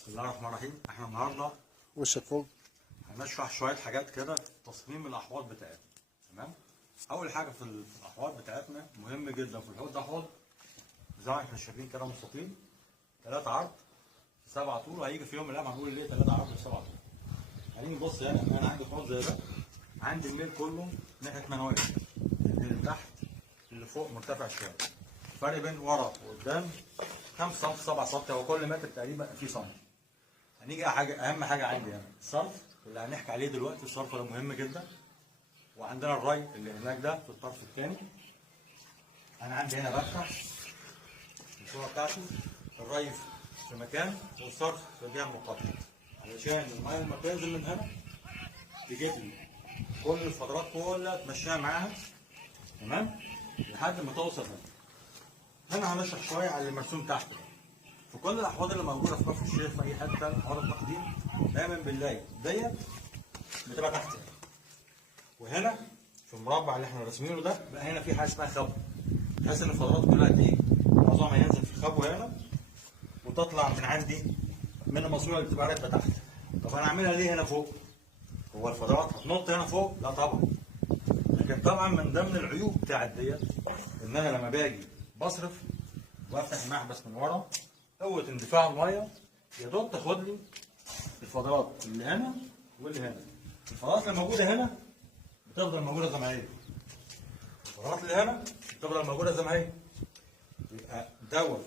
بسم الله الرحمن الرحيم. احنا النهارده وشك فوق. هنشرح شويه حاجات كده في تصميم الاحواض بتاعتنا. تمام. اول حاجه في الاحواض بتاعتنا مهم جدا. في الحوض ده حوض زي ما احنا شايفين كده مستطيل 3 عرض 7 طول، وهيجي في يوم من الايام هنقول ليه 3 عرض و7 طول. هنيجي نبص هنا، انا عندي حوض زي ده، عندي الميل كله ناحيه ما انا واقف، اللي تحت اللي فوق مرتفع شويه، فرق بين ورا وقدام 5 سم 7 سم، هو كل متر تقريبا في سم. هنيجي اهم حاجه عندي هنا الصرف اللي هنحكي عليه دلوقتي. الصرف ده مهم جدا. وعندنا الري اللي هناك ده في الطرف الثاني. انا عندي هنا بفتح الصوره بتاعتي، الري في مكان والصرف في الجهه المقابله، علشان الميه لما تنزل من هنا تجيب لي كل الفترات كلها تمشيها معاها، تمام، لحد ما توصل هنا. هنا هنشرح شويه على اللي مرسوم تحت. في كل الاحواض اللي موجوده في كفر الشيخ في اي حته احواض التقديم دايما بنلاقي ديت بتبقى تحت هنا، وهنا في المربع اللي احنا راسمينه ده بقى هنا في حاجه اسمها خبو، بحيث ان الفضلات كلها تيجي معظمها ينزل في الخبو هنا وتطلع من عندي من الماسوره اللي بتبقى راكبه تحت. طب انا اعملها ليه هنا فوق؟ هو الفضلات هتنط هنا فوق؟ لا طبعا. لكن طبعا من ضمن العيوب بتاعت ديت ان انا لما باجي بصرف وافتح المحبس من ورا، قوه اندفاع الميه يا دوب تاخد لي الفضلات اللي هنا واللي هنا. الفضلات اللي موجوده هنا بتفضل موجوده زي ما هي، الفضلات اللي هنا بتفضل موجوده زي ما هي. يبقى دوت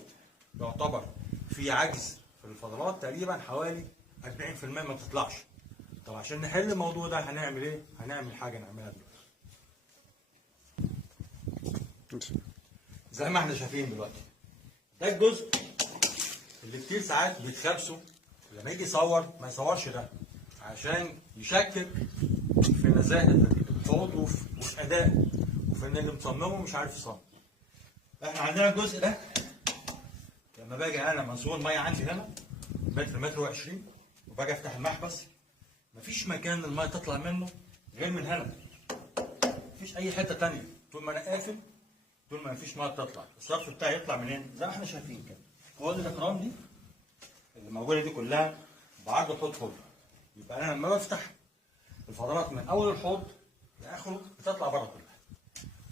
يعتبر في عجز في الفضلات تقريبا حوالي 40% ما بتطلعش. طب عشان نحل الموضوع ده هنعمل ايه؟ هنعمل حاجه نعملها دلوقتي. زي ما احنا شايفين دلوقتي ده الجزء اللي كتير ساعات بيتخبسوا لما يجي يصور ما يصورش ده، عشان يشكك في نزاهه الحوض وفي اداء وفي ان اللي مصممه مش عارف يصمم. احنا عندنا الجزء ده لما باجي انا منسوب الميه عندي هنا متر و20، وباجي افتح المحبس مفيش مكان الميه تطلع منه غير من هنا، مفيش اي حته ثانيه. طول ما انا قافل، طول ما مفيش ميه تطلع، الصرف بتاعي يطلع منين؟ زي ما احنا شايفين كده. كل الاكرام دي اللي موجوده دي كلها بعرض الحوض كله. يبقى انا لما بفتح الفضلات من اول الحوض لاخره بتطلع بره كلها.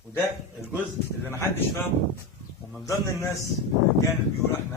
وده الجزء اللي محدش فاهمه، ومن ضمن الناس اللي كانت بيقول احنا